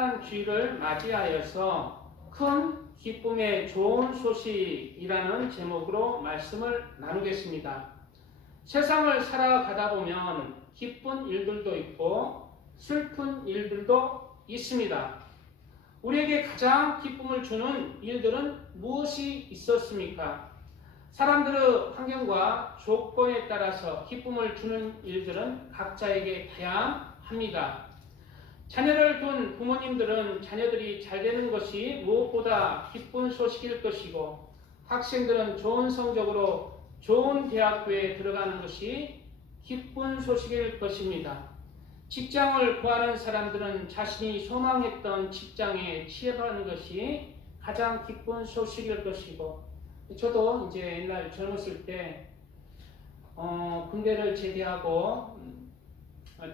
평안한 주일을 맞이하여서 큰 기쁨의 좋은 소식이라는 제목으로 말씀을 나누겠습니다. 세상을 살아가다 보면 기쁜 일들도 있고 슬픈 일들도 있습니다. 우리에게 가장 기쁨을 주는 일들은 무엇이 있었습니까? 사람들의 환경과 조건에 따라서 기쁨을 주는 일들은 각자에게 다양합니다. 자녀를 둔 부모님들은 자녀들이 잘 되는 것이 무엇보다 기쁜 소식일 것이고, 학생들은 좋은 성적으로 좋은 대학교에 들어가는 것이 기쁜 소식일 것입니다. 직장을 구하는 사람들은 자신이 소망했던 직장에 취업하는 것이 가장 기쁜 소식일 것이고, 저도 이제 옛날 젊었을 때 군대를 제대하고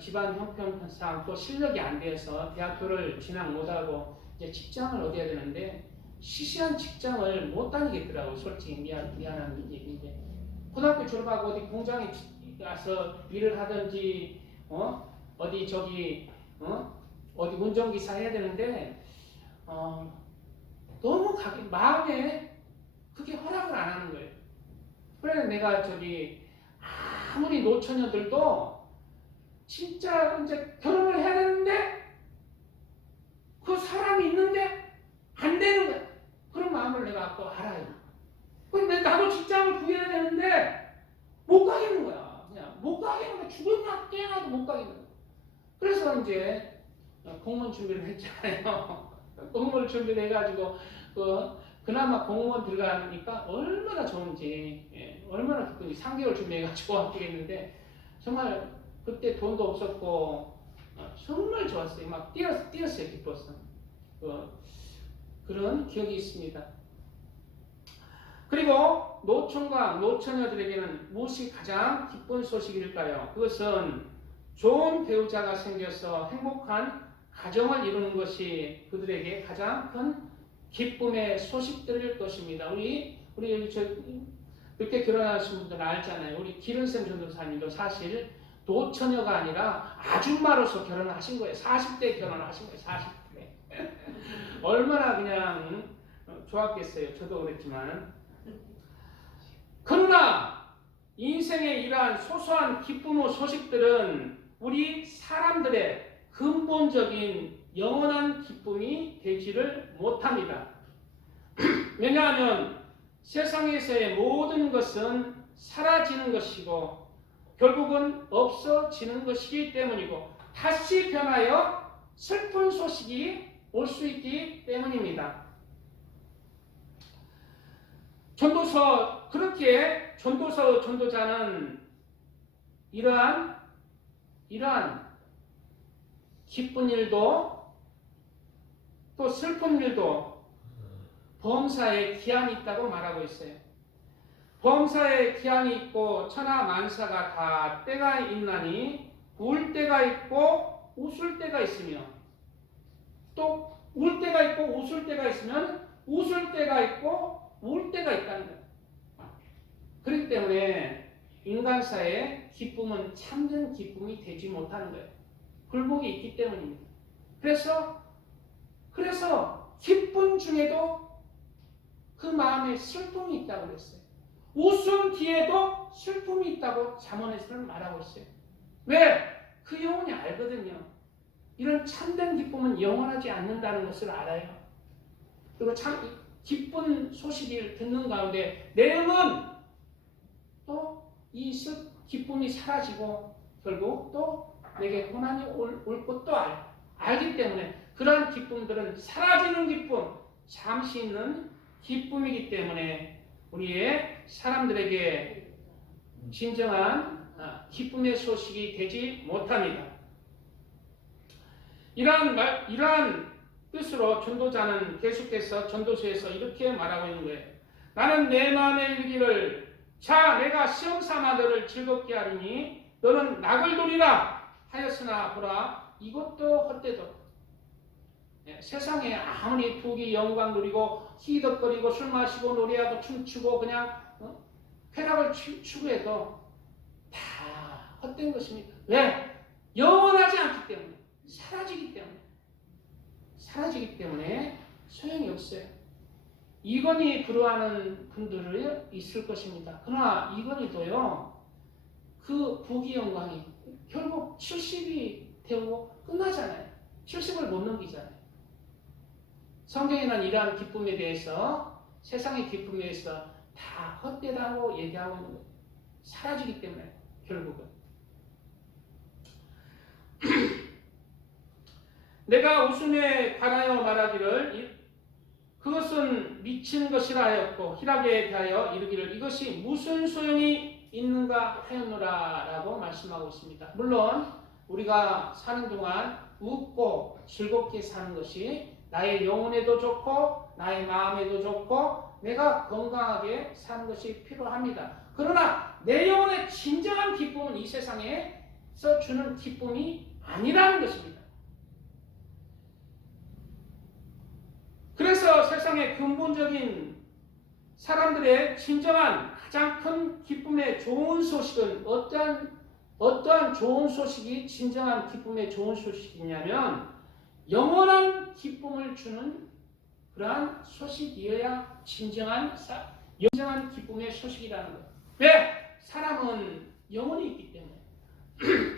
집안 형편상 또 실력이 안 돼서 대학교를 진학 못하고 이제 직장을 얻어야 되는데 시시한 직장을 못 다니겠더라고요. 솔직히 미안한 얘기인데, 고등학교 졸업하고 어디 공장에 가서 일을 하든지 어디 운전기사 해야 되는데 너무 마음에 그게 허락을 안 하는 거예요. 그래서 내가 아무리 노처녀들도 진짜 이제 결혼을 해야 되는데 그 사람이 있는데 안 되는 거야. 그런 마음을 내가 또 알아요. 근데 나도 직장을 구해야 되는데 못 가겠는 거야. 그냥 못 가겠는 거야. 죽었나 깨어나도 못 가겠는 거야. 그래서 이제 공무원 준비를 했잖아요. 공무원 준비를 해가지고 그나마 공무원 들어가니까 얼마나 좋은지, 얼마나 기쁜지 3개월 준비해가지고 합격했는데 정말 그때 돈도 없었고 정말 좋았어요. 막 뛰었어요. 기뻤어. 그런 기억이 있습니다. 그리고 노총각, 노처녀들에게는 무엇이 가장 기쁜 소식일까요? 그것은 좋은 배우자가 생겨서 행복한 가정을 이루는 것이 그들에게 가장 큰 기쁨의 소식들일 것입니다. 우리 늦게 결혼하신 분들은 알잖아요. 우리 기른쌤 전도사님도 사실 노처녀가 아니라 아줌마로서 결혼하신 거예요. 40대 결혼하신 거예요. 40대. 얼마나 그냥 좋았겠어요. 저도 그랬지만. 그러나 인생의 이러한 소소한 기쁨의 소식들은 우리 사람들의 근본적인 영원한 기쁨이 되지를 못합니다. 왜냐하면 세상에서의 모든 것은 사라지는 것이고 결국은 없어지는 것이기 때문이고 다시 변하여 슬픈 소식이 올 수 있기 때문입니다. 전도자는 이러한 기쁜 일도 또 슬픈 일도 범사에 기한이 있다고 말하고 있어요. 범사에 기한이 있고 천하 만사가 다 때가 있나니 울 때가 있고 웃을 때가 있으며, 또 울 때가 있고 웃을 때가 있으면 웃을 때가 있고 울 때가 있다는 거예요. 그렇기 때문에 인간사의 기쁨은 참된 기쁨이 되지 못하는 거예요. 굴곡이 있기 때문입니다. 그래서 기쁨 중에도 그 마음에 슬픔이 있다고 그랬어요. 웃음 뒤에도 슬픔이 있다고 잠언에서는 말하고 있어요. 왜? 그 영혼이 알거든요. 이런 참된 기쁨은 영원하지 않는다는 것을 알아요. 그리고 참 기쁜 소식을 듣는 가운데 내용은 또 이 기쁨이 사라지고 결국 또 내게 고난이 올 것도 알기 때문에 그러한 기쁨들은 사라지는 기쁨, 잠시 있는 기쁨이기 때문에 우리의 사람들에게 진정한 기쁨의 소식이 되지 못합니다. 이러한 뜻으로 전도자는 계속해서 전도서에서 이렇게 말하고 있는 거예요. 나는 내 마음에 이르기를 자 내가 시험 삼아 너를 즐겁게 하리니 너는 낙을 돌리라 하였으나 보라 이것도 헛되도. 세상에 아무리 부귀 영광 누리고 희덕거리고 술 마시고 노래하고 춤추고 그냥 쾌락을 추구해도 다 헛된 것입니다. 왜? 영원하지 않기 때문에, 사라지기 때문에. 사라지기 때문에 소용이 없어요. 이건희 부러워하는 분들이 있을 것입니다. 그러나 이건희도요, 그 부귀 영광이 결국 70이 되고 끝나잖아요. 70을 못 넘기잖아요. 성경에는 이러한 기쁨에 대해서, 세상의 기쁨에 대해서 다 헛되다고 얘기하고 있는 거예요. 사라지기 때문에 결국은. 내가 웃음에 관하여 말하기를 그것은 미친 것이라 하였고 희락에 대하여 이르기를 이것이 무슨 소용이 있는가 하였노라 라고 말씀하고 있습니다. 물론 우리가 사는 동안 웃고 즐겁게 사는 것이 나의 영혼에도 좋고 나의 마음에도 좋고 내가 건강하게 사는 것이 필요합니다. 그러나 내 영혼의 진정한 기쁨은 이 세상에서 주는 기쁨이 아니라는 것입니다. 그래서 세상의 근본적인 사람들의 진정한 가장 큰 기쁨의 좋은 소식은 어떠한 좋은 소식이 진정한 기쁨의 좋은 소식이냐면 영원한 기쁨을 주는 그러한 소식이어야 진정한 기쁨의 소식이라는 거예요. 왜? 사람은 영혼이 있기 때문에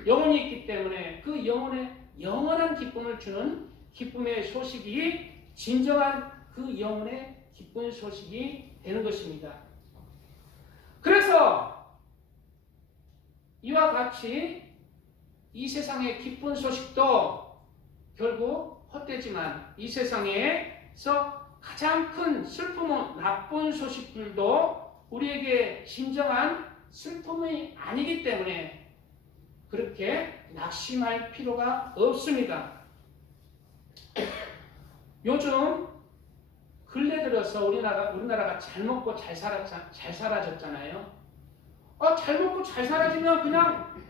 영혼이 있기 때문에 그 영혼의 영원한 기쁨을 주는 기쁨의 소식이 진정한 그 영혼의 기쁜 소식이 되는 것입니다. 그래서 이와 같이 이 세상의 기쁜 소식도 결국 헛되지만 이 세상에서 가장 큰 슬픔은 나쁜 소식들도 우리에게 진정한 슬픔이 아니기 때문에 그렇게 낙심할 필요가 없습니다. 요즘 근래 들어서 우리나라가 잘 먹고 잘 살아졌잖아요. 잘 먹고 잘 살아지면 그냥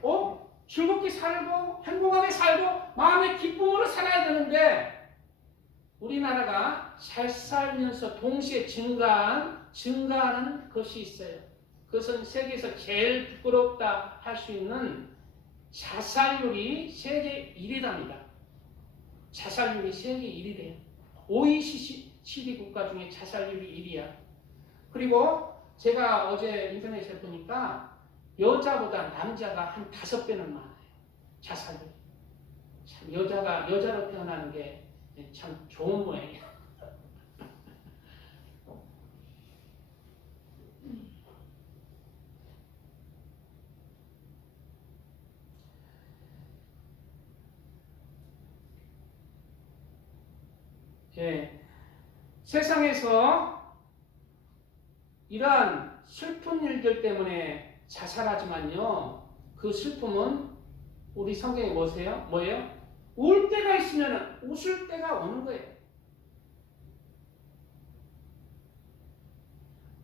즐겁게 살고 행복하게 살고 마음의 기쁨으로 살아야 되는데 우리나라가 잘 살면서 동시에 증가하는 것이 있어요. 그것은 세계에서 제일 부끄럽다 할 수 있는 자살률이 세계 1위랍니다. 자살률이 세계 1위래요. OECD 국가 중에 자살률이 1위야. 그리고 제가 어제 인터넷에 보니까 여자보다 남자가 한 5배는 많아요. 자살률이. 참 여자로 태어나는 게 참 좋은 모양이에요. 세상에서 이러한 슬픈 일들 때문에 자살하지만요. 그 슬픔은 우리 성경에 뭐예요? 울 때가 있으면 웃을 때가 오는 거예요.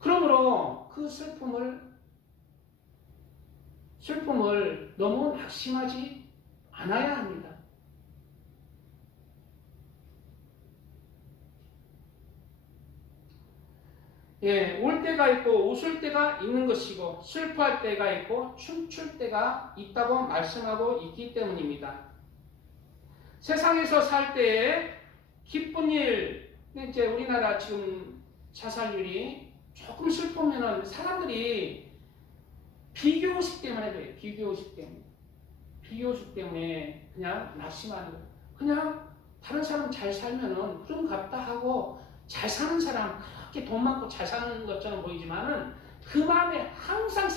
그러므로 그 슬픔을 너무 낙심하지 않아야 합니다. 울 때가 있고 웃을 때가 있는 것이고 슬퍼할 때가 있고 춤출 때가 있다고 말씀하고 있기 때문입니다. 세상에서 살 때에 기쁜 일, 이제 우리나라 지금 자살률이 조금 슬프면은 사람들이 비교의식 때문에 그래요. 비교의식 때문에 그냥 낙심하는 거예요. 그냥 다른 사람 잘 살면은 그럼 같다 하고 잘 사는 사람 그렇게 돈 많고 잘 사는 것처럼 보이지만은 그 마음에 항상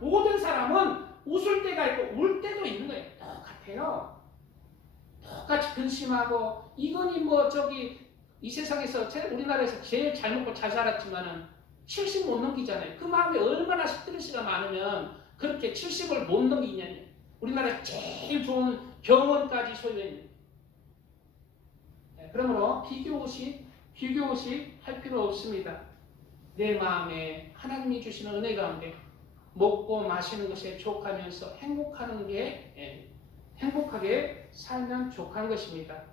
모든 사람은 웃을 때가 있고 울 때도 있는 거예요. 똑같아요. 똑같이 근심하고 이건이 이 세상에서 우리나라에서 제일 잘 먹고 잘 살았지만은 70 못 넘기잖아요. 그 마음에 얼마나 스트레스가 많으면 그렇게 70을 못 넘기냐니. 우리나라 제일 좋은 병원까지 소유했는데. 그러므로 비교의식 할 필요 없습니다. 내 마음에 하나님이 주시는 은혜 가운데 먹고 마시는 것에 족하면서 행복하게 살면 족한 것입니다.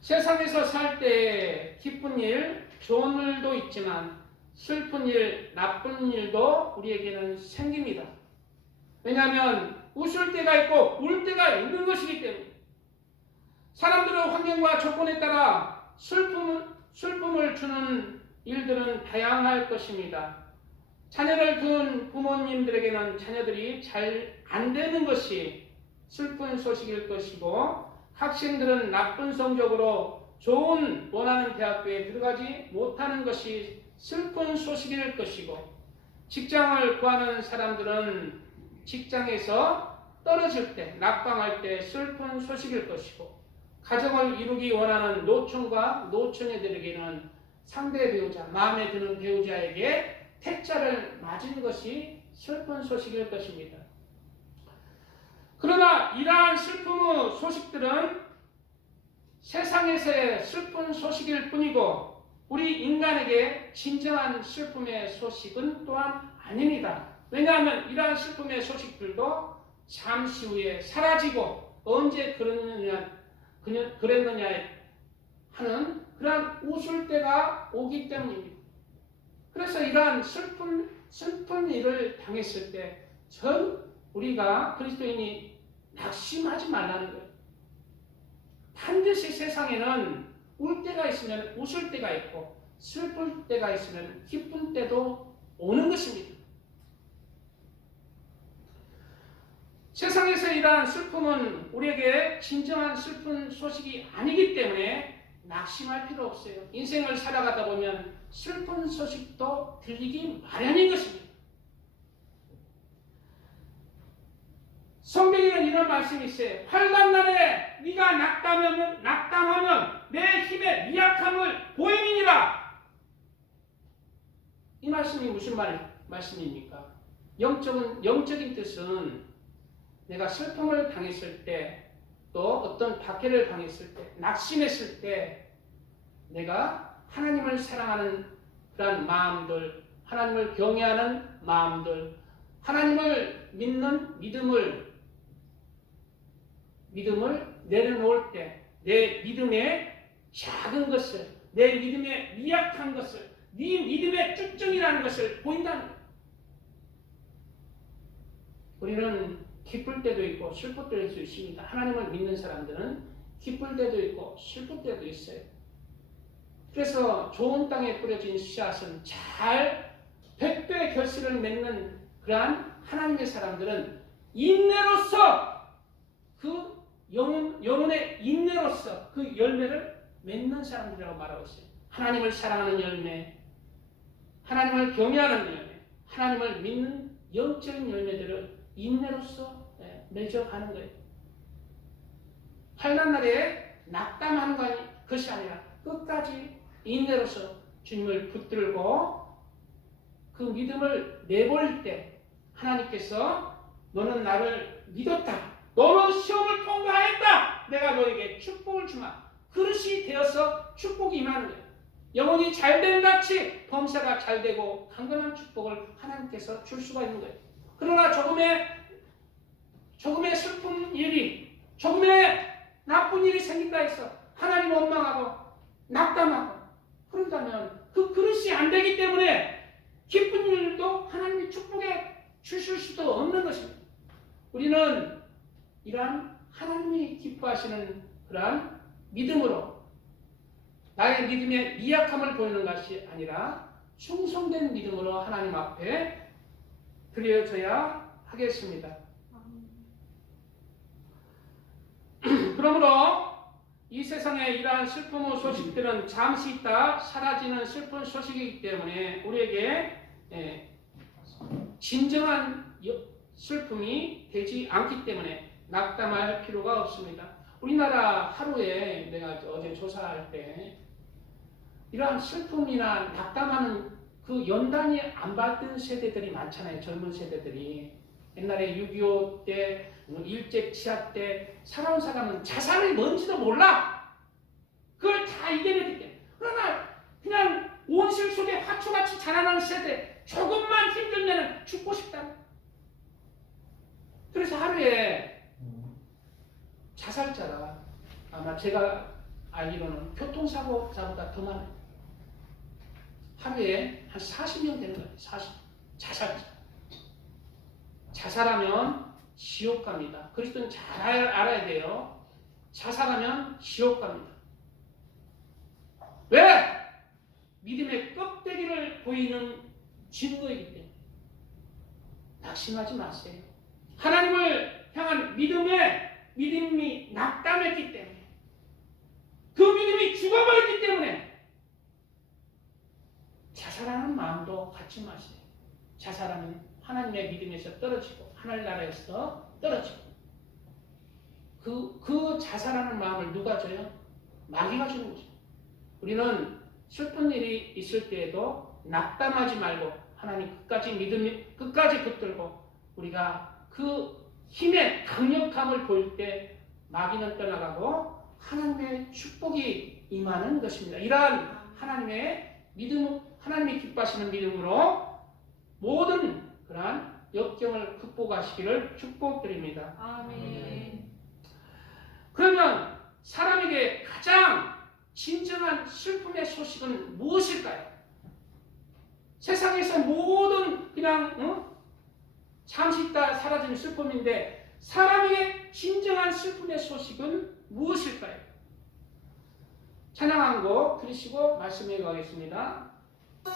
세상에서 살 때 기쁜 일, 좋은 일도 있지만 슬픈 일, 나쁜 일도 우리에게는 생깁니다. 왜냐하면 웃을 때가 있고 울 때가 있는 것이기 때문에 사람들은 환경과 조건에 따라 슬픔을 주는 일들은 다양할 것입니다. 자녀를 둔 부모님들에게는 자녀들이 잘 안 되는 것이 슬픈 소식일 것이고, 학생들은 나쁜 성적으로 좋은 원하는 대학교에 들어가지 못하는 것이 슬픈 소식일 것이고, 직장을 구하는 사람들은 직장에서 떨어질 때, 낙방할 때 슬픈 소식일 것이고, 가정을 이루기 원하는 노총과 노처녀들에게는 상대 배우자, 마음에 드는 배우자에게 퇴짜를 맞은 것이 슬픈 소식일 것입니다. 그러나 이러한 슬픔의 소식들은 세상에서의 슬픈 소식일 뿐이고, 우리 인간에게 진정한 슬픔의 소식은 또한 아닙니다. 왜냐하면 이러한 슬픔의 소식들도 잠시 후에 사라지고, 언제 그랬느냐 하는 그러한 웃을 때가 오기 때문입니다. 그래서 이러한 슬픈 일을 당했을 때 우리가 그리스도인이 낙심하지 말라는 거예요. 반드시 세상에는 울 때가 있으면 웃을 때가 있고, 슬플 때가 있으면 기쁜 때도 오는 것입니다. 세상에서 이러한 슬픔은 우리에게 진정한 슬픈 소식이 아니기 때문에 낙심할 필요 없어요. 인생을 살아가다 보면 슬픈 소식도 들리기 마련인 것입니다. 성경에는 이런 말씀이 있어요. 환난 날에 네가 낙담하면 내 힘의 미약함을 보임이니라. 이 말씀이 무슨 말씀입니까? 영적인 뜻은 내가 슬픔을 당했을 때, 또 어떤 박해를 당했을 때, 낙심했을 때, 내가 하나님을 사랑하는 그런 마음들, 하나님을 경외하는 마음들, 하나님을 믿는 믿음을 내려놓을 때, 내 믿음의 작은 것을, 내 믿음의 미약한 것을, 네 믿음의 쭉정이라는 것을 보인다는 거예요. 우리는 기쁠 때도 있고 슬플 때도 있습니다. 하나님을 믿는 사람들은 기쁠 때도 있고 슬플 때도 있어요. 그래서 좋은 땅에 뿌려진 씨앗은 잘 100배 결실을 맺는 그러한 하나님의 사람들은 인내로서, 그 영혼의 인내로서 그 열매를 맺는 사람들이라고 말하고 있어요. 하나님을 사랑하는 열매, 하나님을 경외하는 열매, 하나님을 믿는 영적인 열매들을 인내로서 맺어가는 거예요. 환난 날에 낙담하는 것이 아니라 끝까지 인내로서 주님을 붙들고 그 믿음을 내버릴 때, 하나님께서 너는 나를 믿었다, 너는 시험을 통과했다, 내가 너에게 축복을 주마, 그릇이 되어서 축복이 임하는 거예요. 영혼이 잘되는 같이 범사가 잘되고 강건한 축복을 하나님께서 줄 수가 있는 거예요. 그러나 조금의 슬픈 일이, 조금의 나쁜 일이 생긴다 해서 하나님 원망하고 낙담하고 그런다면 그 그릇이 안 되기 때문에 기쁜 일도 하나님이 축복해 주실 수도 없는 것입니다. 우리는 이러한 하나님이 기뻐하시는 그러한 믿음으로, 나의 믿음의 미약함을 보이는 것이 아니라 충성된 믿음으로 하나님 앞에 드려져야 하겠습니다. 그러므로 이 세상에 이러한 슬픔의 소식들은 잠시 있다 사라지는 슬픈 소식이기 때문에 우리에게 진정한 슬픔이 되지 않기 때문에 낙담할 필요가 없습니다. 우리나라 하루에, 내가 어제 조사할 때 이러한 슬픔이나 낙담하는 그 연단이 안 받은 세대들이 많잖아요. 젊은 세대들이. 옛날에 6.25 때, 일제 치하 때 살아온 사람은 자살이 뭔지도 몰라. 그걸 다 이겨냈기 때문에. 그러나 그냥 온실 속에 화초같이 자라나는 세대, 조금만 힘들면 죽고 싶다. 그래서 하루에 자살자가 아마 제가 알기로는 교통사고자보다 더 많아요. 하루에 한 40명 되는 거예요. 자살자. 자살하면 지옥 갑니다. 그리스도는 잘 알아야 돼요. 자살하면 지옥 갑니다. 왜? 믿음의 껍데기를 보이는 증거이기 때문에. 낙심하지 마세요. 하나님을 향한 믿음이 낙담했기 때문에, 그 믿음이 죽어버렸기 때문에 자살하는 마음도 갖지 마세요. 자살하면 하나님의 믿음에서 떨어지고 하늘나라에서 떨어지고, 그 자살하는 마음을 누가 줘요? 마귀가 주는 거죠. 우리는 슬픈 일이 있을 때에도 낙담하지 말고 하나님 끝까지 붙들고, 우리가 그 힘의 강력함을 보일 때 마귀는 떠나가고 하나님의 축복이 임하는 것입니다. 이러한 하나님의 믿음, 하나님이 기뻐하시는 믿음으로 모든 그러한 역경을 극복하시기를 축복드립니다. 아멘. 그러면 사람에게 가장 진정한 슬픔의 소식은 무엇일까요? 세상에서 모든 그냥 잠시 있다 사라지는 슬픔인데, 사람에게 진정한 슬픔의 소식은 무엇일까요? 찬양 한 곡 들으시고 말씀해 가겠습니다. 자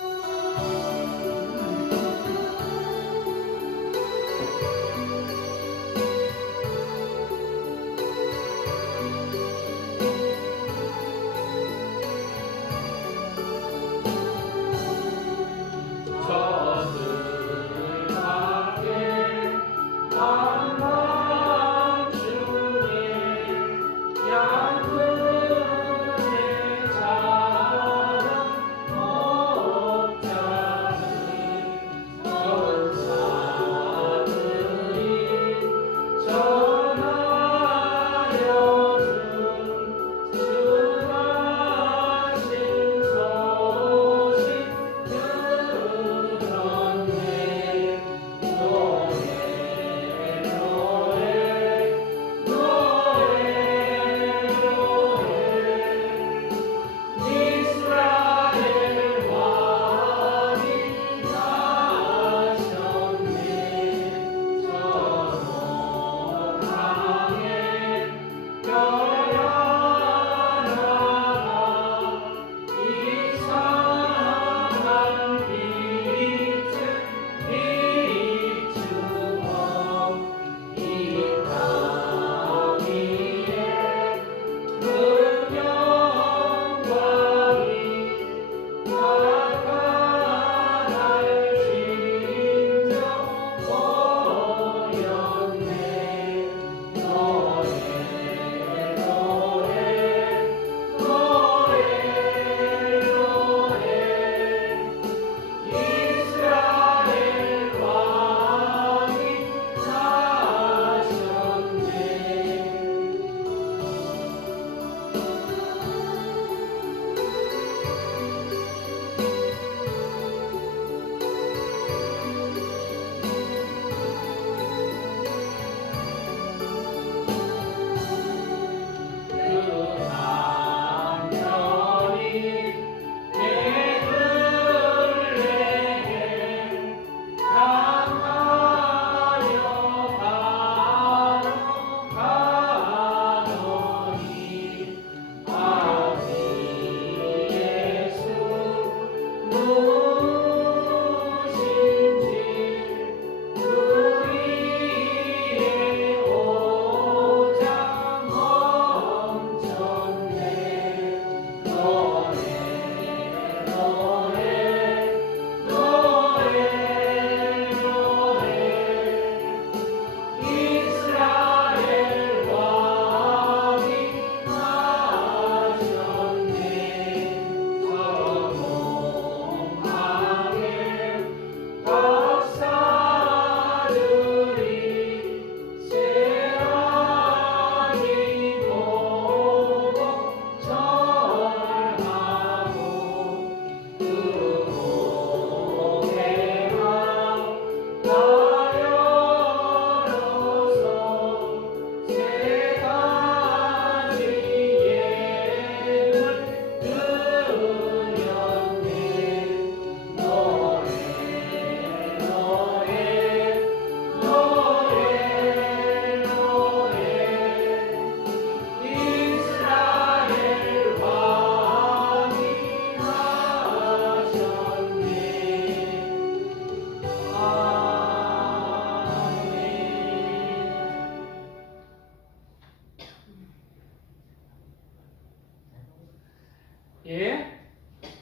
예.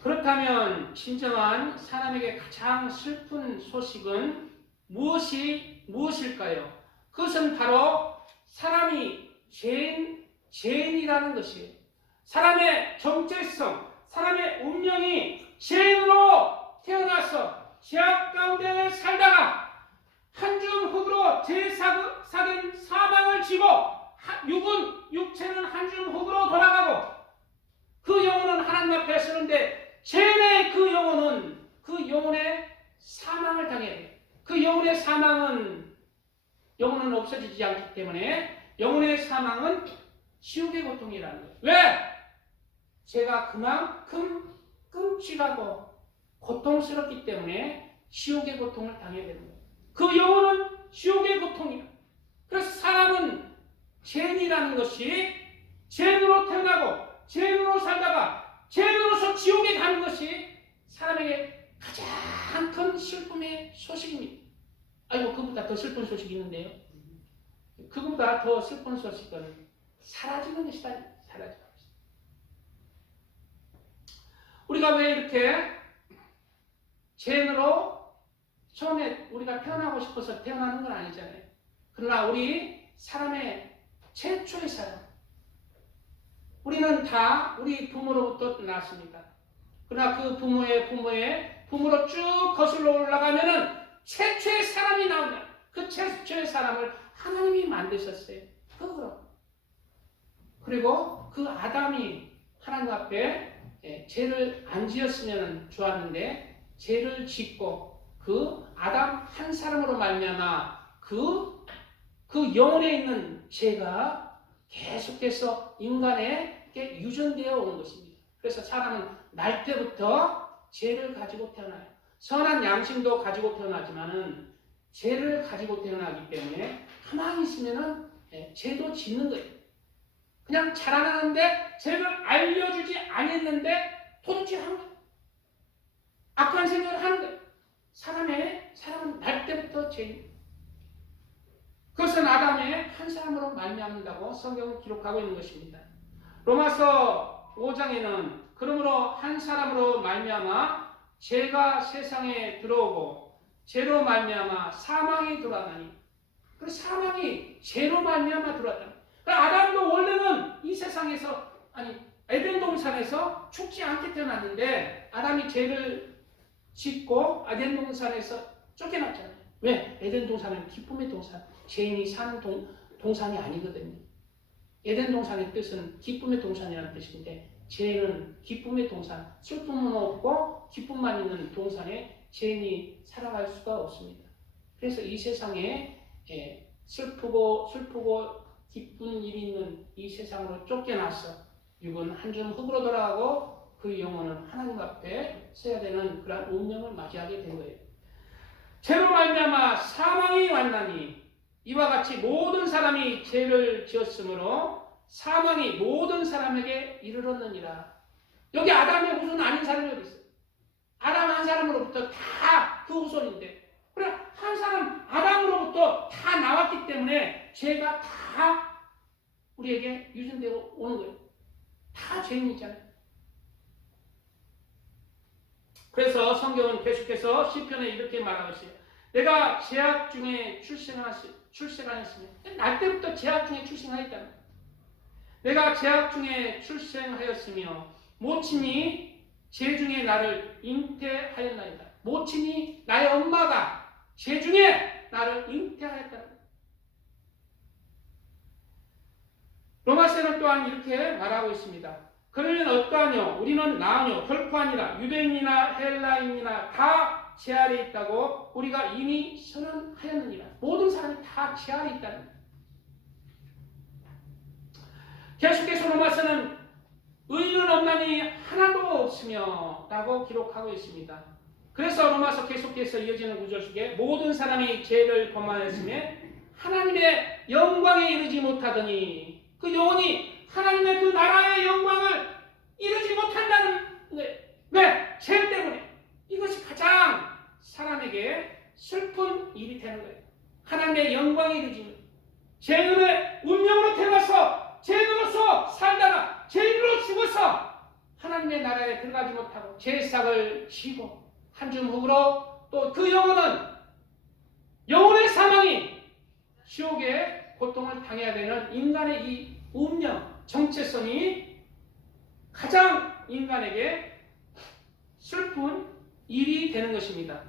그렇다면 진정한 사람에게 가장 슬픈 소식은 무엇일까요? 그것은 바로 사람이 죄인이라는 것이에요. 사람의 정체성, 사람의 운명이 죄인으로 태어나서 죄악 가운데 살다가 한 줌 흙으로 제사된 사망을 지고 육체는 한 줌 흙으로 돌아가고 그 영혼은 하나님 앞에 서는데 죄인의 그 영혼의 사망을 당해야 돼요. 그 영혼의 사망은 영혼은 없어지지 않기 때문에 영혼의 사망은 지옥의 고통이라는 거예요. 왜? 죄가 그만큼 끔찍하고 고통스럽기 때문에 지옥의 고통을 당해야 되는 거예요. 그 영혼은 지옥의 고통이다. 그래서 사람은 죄인이라는 것이 죄인으로 태어나고 죄인으로 살다가 죄인으로서 지옥에 가는 것이 사람에게 가장 큰 슬픔의 소식입니다. 아이고, 그보다 더 슬픈 소식이 있는데요. 그보다 더 슬픈 소식은 사라지는 것이다. 사라지는 것이다. 우리가 왜 이렇게 죄인으로 처음에 우리가 태어나고 싶어서 태어나는 건 아니잖아요. 그러나 우리 사람의 최초의 사람, 우리는 다 우리 부모로부터 났습니다. 그러나 그 부모로 쭉 거슬러 올라가면은 최초의 사람이 나온다. 그 최초의 사람을 하나님이 만드셨어요. 흙으로. 그리고 그 아담이 하나님 앞에 죄를 안 지었으면 좋았는데 죄를 짓고 그 아담 한 사람으로 말미암아 그 영혼에 있는 죄가 계속해서 인간에게 유전되어 오는 것입니다. 그래서 사람은 날 때부터 죄를 가지고 태어나요. 선한 양심도 가지고 태어나지만은 죄를 가지고 태어나기 때문에 가만히 있으면은 죄도 짓는 거예요. 그냥 자라나는데 죄를 알려주지 않았는데 도둑질하는 거예요. 악한 생각을 하는 거예요. 사람은 날 때부터 죄입니다. 그것은 아담의 한 사람으로 말미암는다고 성경은 기록하고 있는 것입니다. 로마서 5장에는 그러므로 한 사람으로 말미암아 죄가 세상에 들어오고 죄로 말미암아 사망이 들어왔나니, 그 사망이 죄로 말미암아 들어왔다. 그러니까 아담도 원래는 이 세상에서 에덴 동산에서 죽지 않게 태어났는데 아담이 죄를 짓고 에덴 동산에서 쫓겨났잖아요. 왜? 에덴 동산은 기쁨의 동산, 죄인이 사는 동산이 아니거든요. 에덴 동산의 뜻은 기쁨의 동산이라는 뜻인데 죄는 기쁨의 동산, 슬픔은 없고 기쁨만 있는 동산에 죄인이 살아갈 수가 없습니다. 그래서 이 세상에 슬프고 기쁜 일이 있는 이 세상으로 쫓겨나서 육은 한 줌 흙으로 돌아가고 그 영혼은 하나님 앞에 서야 되는 그런 운명을 맞이하게 된 거예요. 죄로 말미암아 사망이 왔나니 이와 같이 모든 사람이 죄를 지었으므로 사망이 모든 사람에게 이르렀느니라. 여기 아담의 후손 아닌 사람이 어디 있어요? 아담 한 사람으로부터 다 그 후손인데, 그래 한 사람 아담으로부터 다 나왔기 때문에 죄가 다 우리에게 유전되어 오는 거예요. 다 죄인이잖아요. 그래서 성경은 계속해서 시편에 이렇게 말하고 있어요. 내가 죄악 중에 출생하였으며, 날 때부터 죄악 중에 출생하였다는 거예요. 내가 죄악 중에 출생하였으며 모친이 죄 중에 나를 잉태하였나이다. 모친이 나의 엄마가 죄 중에 나를 잉태하였다는 거예요. 로마서는 또한 이렇게 말하고 있습니다. 그러면 어떠하뇨? 우리는 나으뇨? 결코 아니라 유대인이나 헬라인이나 다 죄 아래 있다고 우리가 이미 선언하였느니라. 모든 사람이 다 죄 아래 있다는 거예요. 계속해서 로마서는 의인은 없나니 하나도 없으며 라고 기록하고 있습니다. 그래서 로마서 계속해서 이어지는 구절 속에 모든 사람이 죄를 범하였으며 하나님의 영광에 이르지 못하더니, 그 영혼이 하나님의 그 나라의 영광을 이루지 못한다는 거예요. 왜? 죄 때문에. 이것이 가장 사람에게 슬픈 일이 되는 거예요. 하나님의 영광에 이르지, 죄인의 운명으로 태어나서 죄인으로서 살다가 죄인으로 죽어서 하나님 하나님의 나라에 들어가지 못하고 죄싹을 지고 한 줌 후로 또 그 영혼의 사망이 지옥의 고통을 당해야 되는 인간의 이 운명, 정체성이 가장 인간에게 슬픈 일이 되는 것입니다.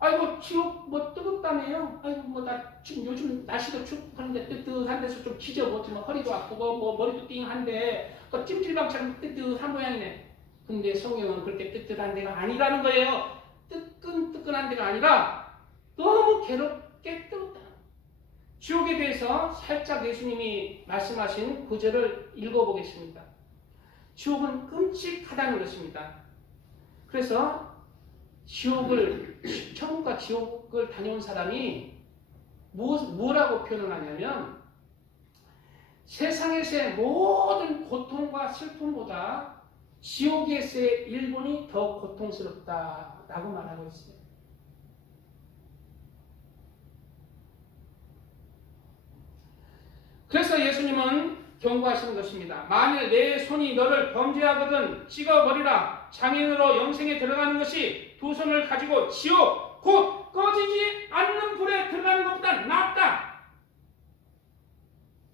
아이고 지옥 뭐 뜨겁다며요. 아이고 뭐 나 지금 요즘 날씨도 춥는데 뜨뜻한 데서 좀 기저 못하면 허리도 아프고 뭐 머리도 띵한데 그 찜질방처럼 뜨뜻한 모양이네. 근데 성경은 그렇게 뜨뜻한 데가 아니라는 거예요. 뜨끈뜨끈한 데가 아니라 너무 괴롭게 뜨겁다. 지옥에 대해서 살짝 예수님이 말씀하신 구절을 읽어보겠습니다. 지옥은 끔찍하다는 것입니다. 그래서 천국과 지옥을 다녀온 사람이 뭐라고 표현을 하냐면 세상에서의 모든 고통과 슬픔보다 지옥에서의 일본이 더 고통스럽다라고 말하고 있어요. 그래서 예수님은 경고하시는 것입니다. 만일 내 손이 너를 범죄하거든 찍어버리라. 장애인으로 영생에 들어가는 것이 두 손을 가지고 지옥 곧 꺼지지 않는 불에 들어가는 것보다 낫다.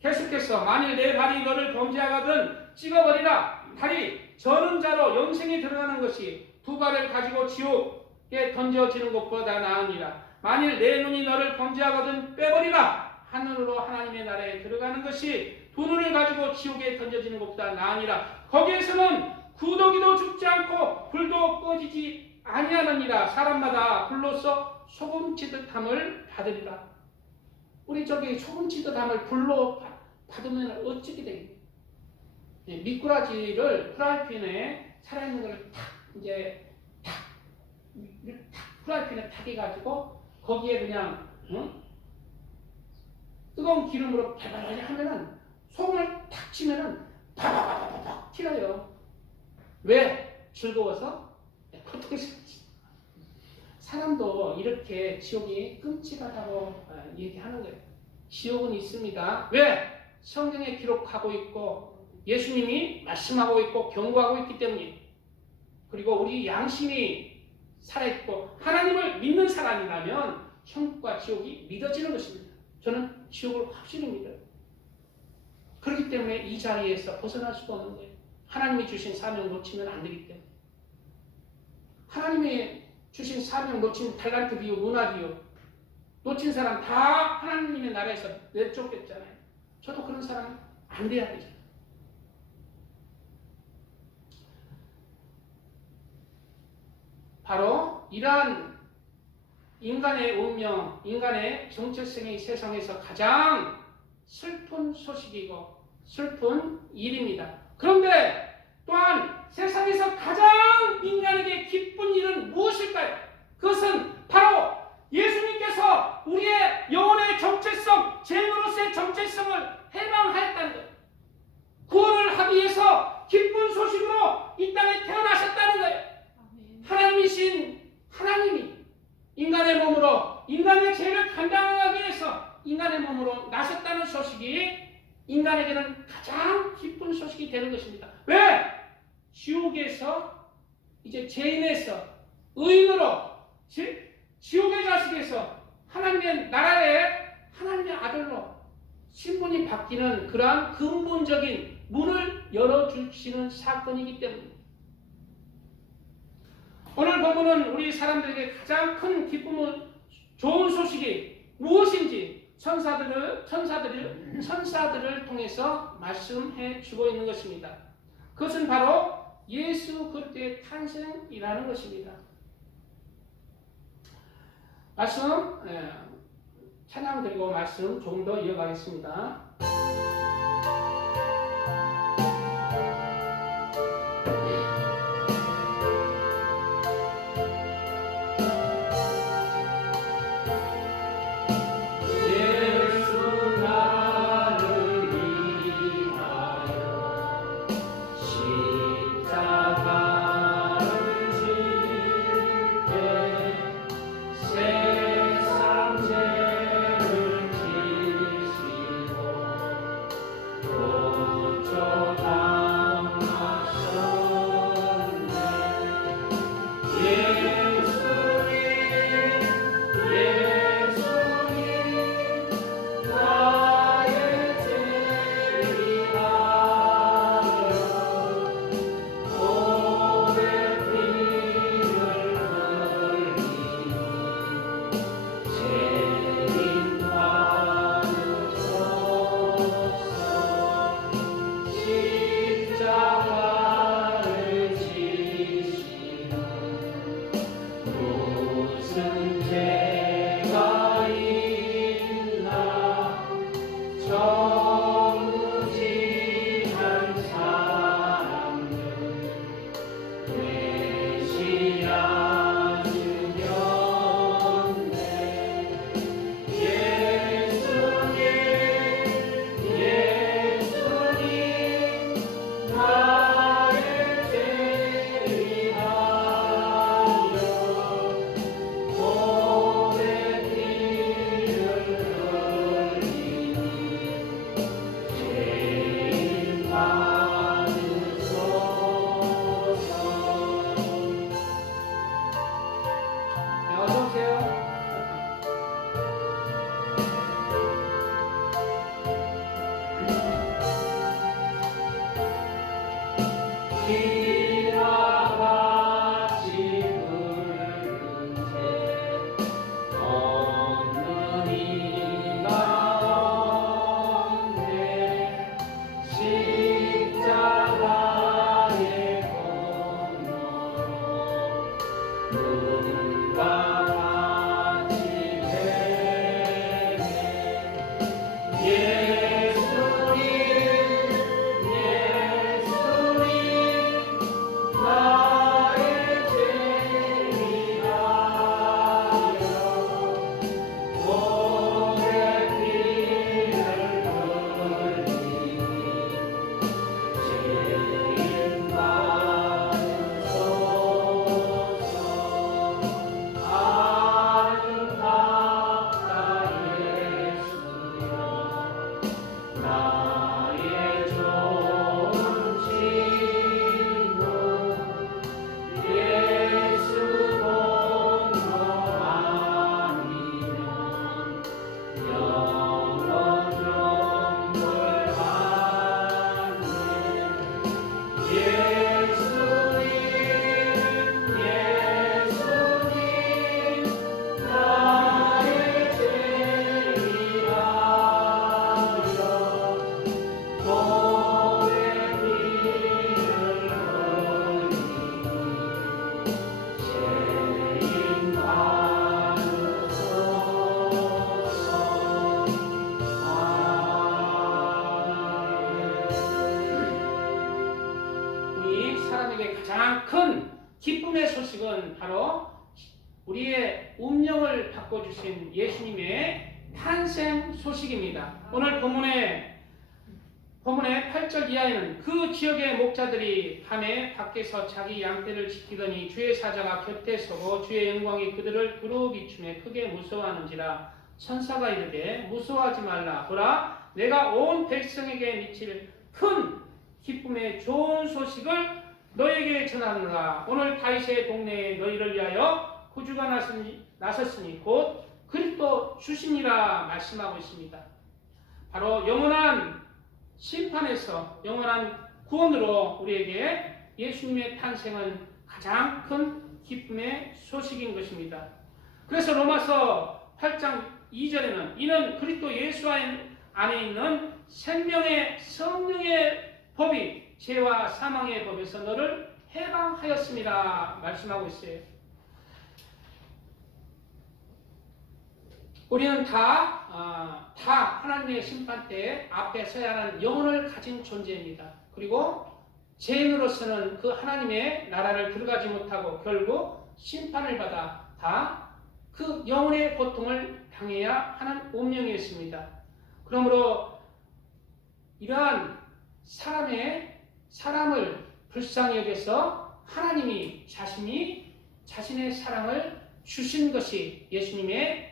계속해서 만일 내 발이 너를 범죄하거든 찍어버리라. 다리 저는 자로 영생에 들어가는 것이 두 발을 가지고 지옥에 던져지는 것보다 나으니라. 만일 내 눈이 너를 범죄하거든 빼버리라. 하늘로 하나님의 나라에 들어가는 것이 두 눈을 가지고 지옥에 던져지는 것보다 나으니라. 거기에서는 구더기도 죽지 않고 불도 꺼지지 아니하느니라. 사람마다 불로서 소금치듯함을 받으리라. 우리 저기 소금치듯함을 불로 받으면 어찌게 되겠냐? 미꾸라지를 프라이팬에 살아있는 걸 탁 이제 탁 프라이팬에 탁 해가지고 거기에 그냥 뜨거운 기름으로 발발하게 하면은 소금을 탁 치면은 바바바바박 튀어요. 왜? 즐거워서? 고통스럽지. 사람도 이렇게 지옥이 끔찍하다고 얘기하는 거예요. 지옥은 있습니다. 왜? 성경에 기록하고 있고 예수님이 말씀하고 있고 경고하고 있기 때문에. 그리고 우리 양심이 살아있고 하나님을 믿는 사람이라면 천국과 지옥이 믿어지는 것입니다. 저는 지옥을 확실히 믿어요. 그렇기 때문에 이 자리에서 벗어날 수가 없는 거예요. 하나님이 주신 사명을 놓치면 안 되기 때문에. 하나님이 주신 사명 놓친 달란트 비유, 문화 비유 놓친 사람 다 하나님의 나라에서 내쫓겼잖아요. 저도 그런 사람 안 돼야 되죠. 바로 이러한 인간의 운명, 인간의 정체성이 세상에서 가장 슬픈 소식이고 슬픈 일입니다. 그런데 또한 세상에서 가장 인간에게 기쁜 일은 무엇일까요? 그것은 바로 예수님께서 우리의 영혼의 정체성, 죄인으로서의 정체성을 해방하였다는 거예요. 구원을 하기 위해서 기쁜 소식으로 이 땅에 태어나셨다는 거예요. 하나님이신 하나님이 인간의 몸으로 인간의 죄를 감당하기 위해서 인간의 몸으로 나섰다는 소식이 인간에게는 가장 기쁜 소식이 되는 것입니다. 왜? 지옥에서 이제 죄인에서 의인으로 지옥의 자식에서 하나님의 나라의 하나님의 아들로 신분이 바뀌는 그러한 근본적인 문을 열어주시는 사건이기 때문입니다. 오늘 본문은 우리 사람들에게 가장 큰 기쁨은 좋은 소식이 무엇인지 천사들을 통해서 말씀해 주고 있는 것입니다. 그것은 바로 예수 그리스도의 탄생이라는 것입니다. 말씀 찬양 드리고 말씀 조금 더 이어가겠습니다. 가장 큰 기쁨의 소식은 바로 우리의 운명을 바꿔주신 예수님의 탄생 소식입니다. 오늘 본문의 8절 이하에는 그 지역의 목자들이 밤에 밖에서 자기 양떼를 지키더니 주의 사자가 곁에 서고 주의 영광이 그들을 두루 비추매 크게 무서워하는지라. 천사가 이르되 무서워하지 말라. 보라, 내가 온 백성에게 미칠 큰 기쁨의 좋은 소식을 너에게 전하노라. 오늘 다윗의 동네에 너희를 위하여 구주가 나섰으니 곧 그리스도 주시니라 말씀하고 있습니다. 바로 영원한 심판에서 영원한 구원으로 우리에게 예수님의 탄생은 가장 큰 기쁨의 소식인 것입니다. 그래서 로마서 8장 2절에는 이는 그리스도 예수 안에 있는 생명의 성령의 법이 죄와 사망의 법에서 너를 해방하였습니다 말씀하고 있어요. 우리는 다 하나님의 심판대에 앞에 서야 하는 영혼을 가진 존재입니다. 그리고 죄인으로서는 그 하나님의 나라를 들어가지 못하고 결국 심판을 받아 다 그 영혼의 고통을 당해야 하는 운명이었습니다. 그러므로 이러한 사람을 불쌍히 여겨서 하나님이 자신의 사랑을 주신 것이 예수님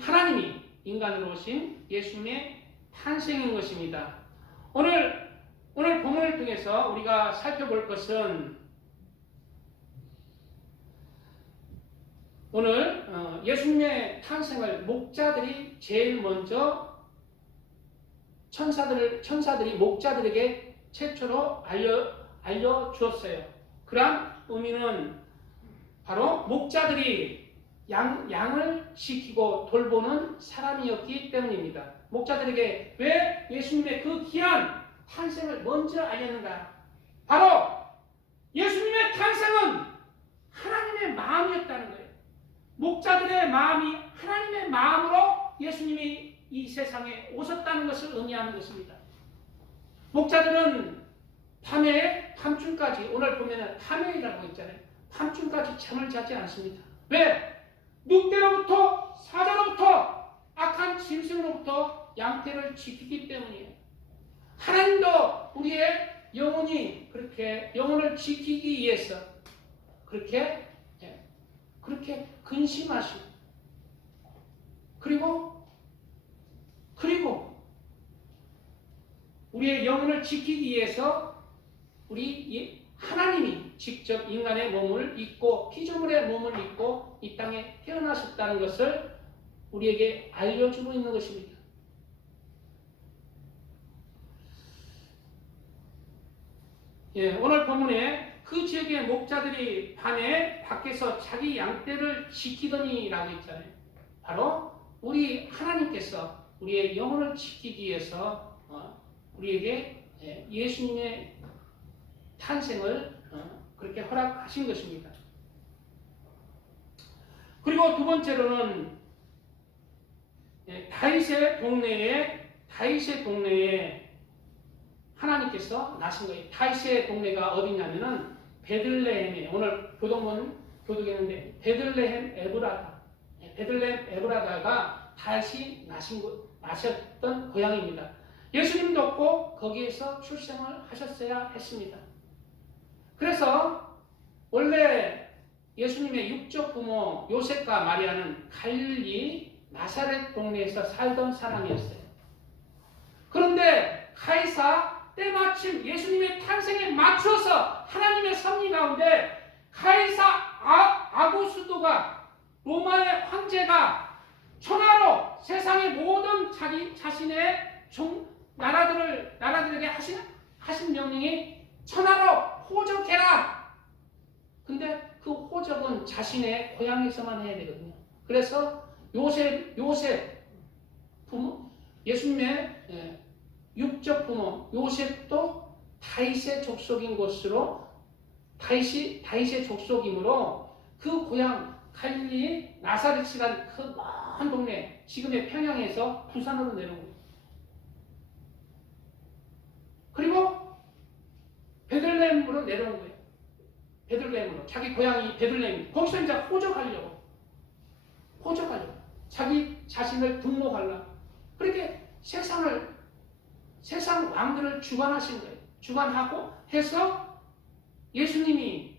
하나님이 인간으로 오신 예수님의 탄생인 것입니다. 오늘 본문을 통해서 우리가 살펴볼 것은 오늘 예수님의 탄생을 목자들이 제일 먼저 천사들이 목자들에게 최초로 알려주었어요. 그러한 의미는 바로 목자들이 양을 지키고 돌보는 사람이었기 때문입니다. 목자들에게 왜 예수님의 그 귀한 탄생을 먼저 알렸는가? 바로 예수님의 탄생은 하나님의 마음이었다는 거예요. 목자들의 마음이 하나님의 마음으로 예수님이 이 세상에 오셨다는 것을 의미하는 것입니다. 목자들은 밤중까지, 오늘 보면은 밤에라고 했잖아요. 밤중까지 잠을 자지 않습니다. 왜? 늑대로부터, 사자로부터, 악한 짐승으로부터 양떼를 지키기 때문이에요. 하나님도 우리의 영혼을 지키기 위해서 그렇게 근심하시고 그리고 우리의 영혼을 지키기 위해서 하나님이 직접 인간의 몸을 입고 피조물의 몸을 입고 이 땅에 태어나셨다는 것을 우리에게 알려주고 있는 것입니다. 오늘 본문에 그 지역의 목자들이 밤에 밖에서 자기 양떼를 지키더니라고 했잖아요. 바로 우리 하나님께서 우리의 영혼을 지키기 위해서 우리에게 예수님의 탄생을 그렇게 허락하신 것입니다. 그리고 두 번째로는 다윗의 동네에 하나님께서 나신 거예요. 다윗의 동네가 어디냐면은 베들레헴이에요. 오늘 교동문 교독했는데 베들레헴 에브라다가 다윗이 나셨던 고향입니다. 예수님도 없고 거기에서 출생을 하셨어야 했습니다. 그래서 원래 예수님의 육적 부모 요셉과 마리아는 갈릴리 나사렛 동네에서 살던 사람이었어요. 그런데 가이사 때마침 예수님의 탄생에 맞춰서 하나님의 섭리 가운데 가이사 아구스도가 로마의 황제가 천하로 세상의 모든 자신의 나라들에게 하신 명령이 천하로 호적해라. 근데 그 호적은 자신의 고향에서만 해야 되거든요. 그래서 요셉 부모, 예수님의 육적 부모 요셉도 다윗의 족속인 것으로 다윗의 족속이므로 그 고향 갈릴리 나사렛이라는 그 먼 동네 지금의 평양에서 부산으로 내려온 거예요. 그리고 베들레헴으로 내려온 거예요. 베들레헴으로 자기 고향이 베들레헴 거기서 이제 호적하려고 자기 자신을 등록하려고 그렇게 세상 왕들을 주관하신 거예요. 주관하고 해서 예수님이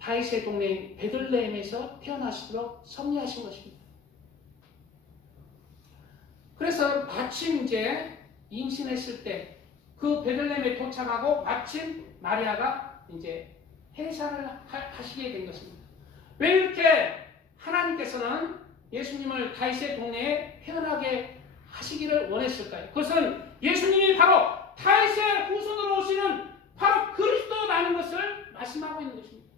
다윗의 동네인 베들레헴에서 태어나시도록 섭리하신 것입니다. 그래서 마침 이제 임신했을 때 그 베들레헴에 도착하고 마침 마리아가 이제 해산을 하시게 된 것입니다. 왜 이렇게 하나님께서는 예수님을 다윗의 동네에 태어나게 하시기를 원했을까요? 그것은 예수님이 바로 다윗의 후손으로 오시는 바로 그리스도라는 것을 말씀하고 있는 것입니다.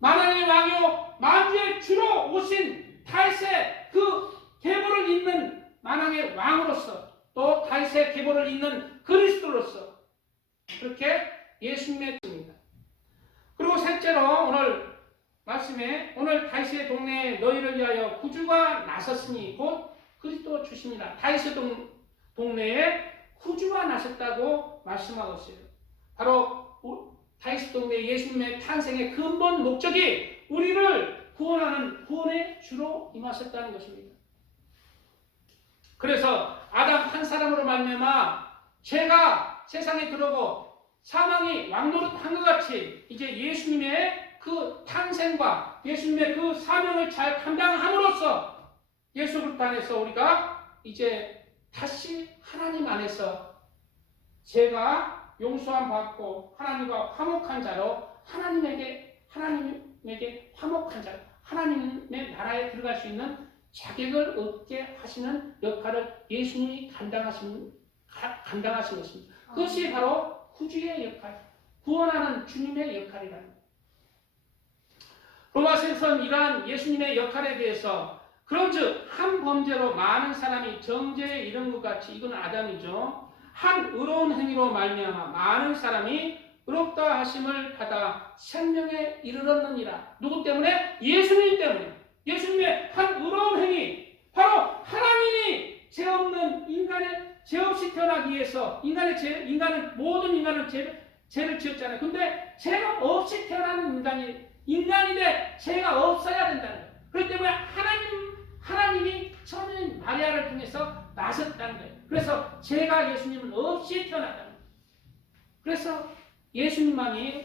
만왕의 왕이요 만주의 주로 오신 다윗의 그 계보를 잇는 만왕의 왕으로서 또 다윗의 계보를 잇는 그리스도로서 그렇게 예수님의 뜻입니다. 그리고 셋째로 오늘 말씀에 오늘 다윗의 동네에 너희를 위하여 구주가 나섰으니 곧 그리스도 주십니다. 다윗의 동네에 구주가 나섰다고 말씀하고 있어요. 바로 다윗의 동네 예수님의 탄생의 근본 목적이 우리를 구원하는 구원의 주로 임하셨다는 것입니다. 그래서 아담 한 사람으로 말미암아 죄가 세상에 들어오고 사망이 왕노릇한 것 같이 이제 예수님의 그 탄생과 예수님의 그 사명을 잘 감당함으로써 예수 그리스도 안에서 우리가 이제 다시 하나님 안에서 죄가 용서함 받고 하나님과 화목한 자로 하나님에게 화목한 자, 하나님의 나라에 들어갈 수 있는 자격을 얻게 하시는 역할을 예수님이 감당하신 것입니다. 그것이 바로 구주의 역할, 구원하는 주님의 역할이라는 거예요. 로마서에서는 이러한 예수님의 역할에 대해서 그런즉 한 범죄로 많은 사람이 정죄에 이른 것 같이 이건 아담이죠. 한 의로운 행위로 말미암아 많은 사람이 의롭다 하심을 받아 생명에 이르렀느니라. 누구 때문에? 예수님 때문에. 예수님의 한 의로운 행위, 바로 하나님이 죄 없는 인간의 죄 없이 태어나기 위해서 모든 인간은 죄를 지었잖아요. 근데 죄가 없이 태어나는 인간인데 죄가 없어야 된다는 거예요. 그렇기 때문에 하나님이 처녀인 마리아를 통해서 나셨다는 거예요. 그래서 죄가 예수님은 없이 태어났다는 거예요. 그래서 예수님만이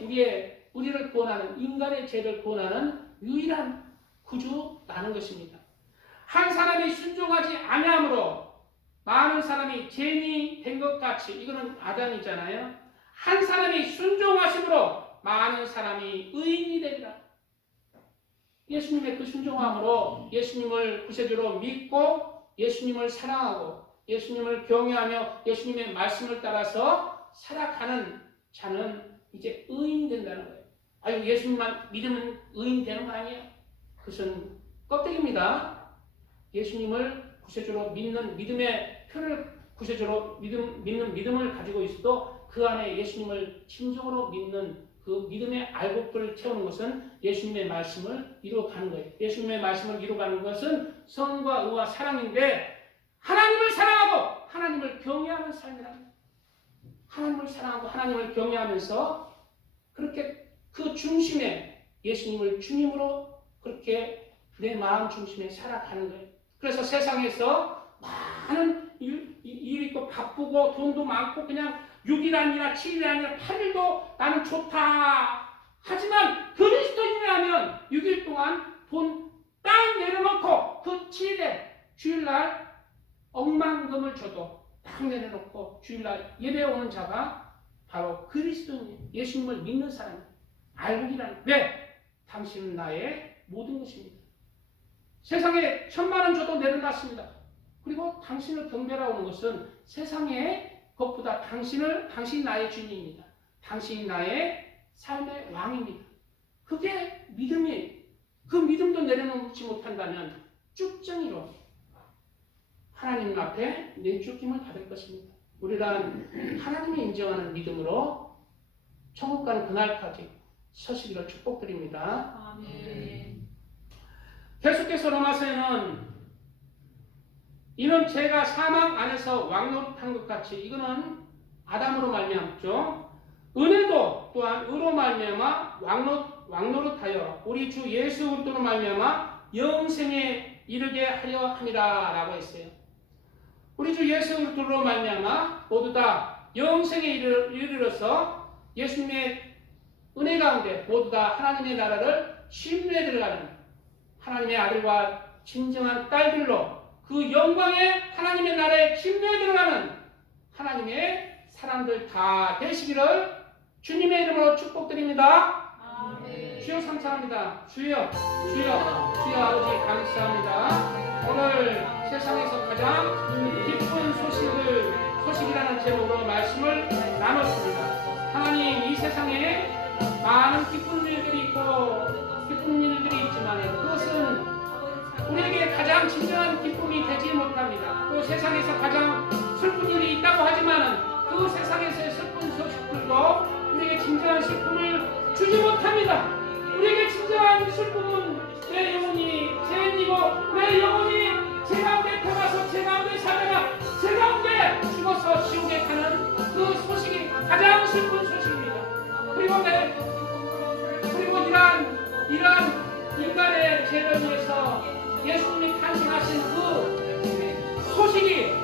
우리를 구원하는 인간의 죄를 구원하는 유일한 구주라는 것입니다. 한 사람이 순종하지 아니함으로 많은 사람이 죄인이 된 것 같이 이거는 아담이잖아요. 한 사람이 순종하심으로 많은 사람이 의인이 되리라. 예수님의 그 순종함으로 예수님을 구세주로 믿고 예수님을 사랑하고 예수님을 경외하며 예수님의 말씀을 따라서 살아가는 자는 이제 의인이 된다는 거예요. 아유, 예수님만 믿으면 의인 되는 거 아니에요? 그것은 껍데기입니다. 예수님을 구세주로 믿는 믿음의 표를 구세주로 믿는 믿음을 가지고 있어도 그 안에 예수님을 진정으로 믿는 그 믿음의 알곡들을 채우는 것은 예수님의 말씀을 이루어가는 거예요. 예수님의 말씀을 이루어가는 것은 성과 의와 사랑인데 하나님을 사랑하고 하나님을 경외하는 삶이랍니다. 하나님을 사랑하고 하나님을 경외하면서 그렇게 그 중심에 예수님을 주님으로 그렇게 내 마음 중심에 살아가는 거예요. 그래서 세상에서 많은 일 있고 바쁘고 돈도 많고 그냥 6일 아니라 7일 아니라 8일도 나는 좋다. 하지만 그리스도인이라면 6일 동안 돈 땅 내려놓고 그 7일에 주일날 억만금을 줘도 딱 내려놓고 주일날 예배 오는 자가 바로 그리스도인이에요. 예수님을 믿는 사람이에요. 알곡이라는. 왜? 당신은 나의 모든 것입니다. 세상에 1000만 원 줘도 내려놨습니다. 그리고 당신을 경배하러 오는 것은 세상의 것보다 당신이 나의 주님입니다. 당신이 나의 삶의 왕입니다. 그게 믿음이에요. 그 믿음도 내려놓지 못한다면 쭉정이로 하나님 앞에 내쫓김을 받을 것입니다. 우리는 하나님을 인정하는 믿음으로 천국 가는 그날까지 서시기를 축복드립니다. 아멘. 계속해서 로마서에는 이는 죄가 사망 안에서 왕노릇한 것 같이 이거는 아담으로 말미암죠. 은혜도 또한 의로 말미암아 왕노릇하여 우리 주 예수 그리스도로 말미암아 영생에 이르게 하려 함이라 라고 했어요. 우리 주 예수 그리스도로 말미암아 모두 다 영생에 이르러서 예수님의 은혜 가운데 모두 다 하나님의 나라를 침례에 들어가는 하나님의 아들과 진정한 딸들로 그 영광의 하나님의 나라에 침례에 들어가는 하나님의 사람들 다 되시기를 주님의 이름으로 축복드립니다. 아멘. 주여 감사합니다. 주여 아버지 감사합니다. 오늘 세상에서 가장 기쁜 소식이라는 제목으로 말씀을 나눴습니다. 하나님, 이 세상에 많은 기쁜 일들이 있고 기쁜 일들이 있지만 그것은 우리에게 가장 진정한 기쁨이 되지 못합니다. 또 세상에서 가장 슬픈 일이 있다고 하지만 그 세상에서의 슬픈 소식들도 우리에게 진정한 슬픔을 주지 못합니다. 우리에게 진정한 슬픔은 내 영혼이 죄인이고 내 영혼이 죄 가운데 들어가서 죄 가운데 살다가 죄 가운데 죽어서 지옥에 가는 그 소식이 가장 슬픈 소식입니다. 그리고 이러한 인간의 죄를 위해서 예수님이 탄생하신 그 소식이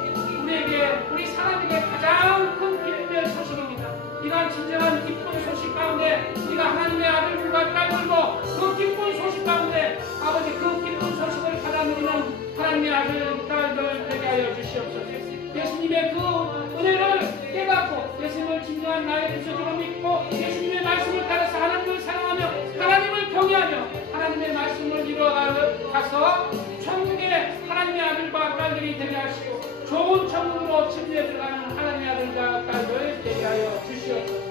우리 사람에게 가장 큰 기쁨의 소식입니다. 이러한 진정한 기쁜 소식 가운데 우리가 하나님의 아들들과 딸들도 그 기쁜 소식 가운데 아버지 그 기쁜 소식을 받아 누리는 하나님의 아들, 딸들 되게 하여 주시옵소서. 예수님의 그 은혜를 깨닫고 예수님을 진정한 나의 구세주로 믿고 예수님의 말씀을 따라서 하나님을 사랑하며 하나님을 경외하며 하나님의 말씀을 이루어가서 천국의 하나님의 아들과 딸들이 되게 하시고 좋은 천국으로 침례에 들어가는 하나님의 아들과 딸들 되게 하여 주시옵소서.